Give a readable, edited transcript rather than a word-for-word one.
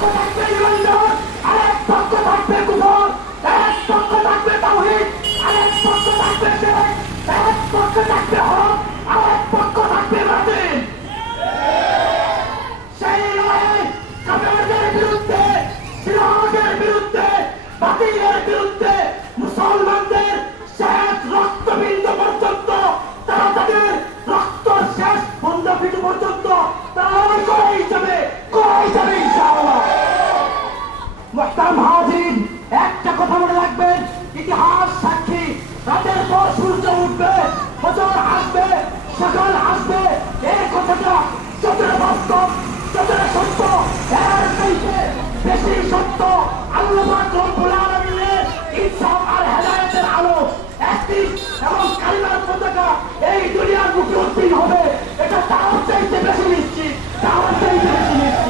পক্ষ থাকবে ইমানদার, আরেক পক্ষ থাকবে কুফর, এক পক্ষ থাকবে তাওহীদ, আরেক পক্ষ থাকবে শিরক, এক পক্ষ থাকবে হক, আরেক পক্ষ থাকবে বাতিল। সেই লড়াই কাফেরদের বিরুদ্ধে, শিরকের বিরুদ্ধে, বাতিলের বিরুদ্ধে মুসলমানদের শেষ রক্তবিন্দু পর্যন্ত, তারা তাদের রক্ত শেষ বন্ধবিন্দু পর্যন্ত তারা করেই যাবে ইনশাআল্লাহ। মুহতারাম হাজিরিন, একটা কথা মনে রাখবেন, ইতিহাস সাক্ষী, রাতের পর সূর্য উঠবে, ফজর আসবে, সকাল আসবে, এই কথাটা যতটা বাস্তব, যতটা সত্য, এর চাইতে বেশি সত্য আল্লাহ পাক রব্বুল আলামিনের ইনসাফ আর হেদায়েতের আলো একদিন এবং কালিমার পতাকা এই দুনিয়ার মুখে উত্তীর্ণ হবে, এটা তার চাইতে বেশি নিশ্চিত, তার চাইতে বেশি নিশ্চিত।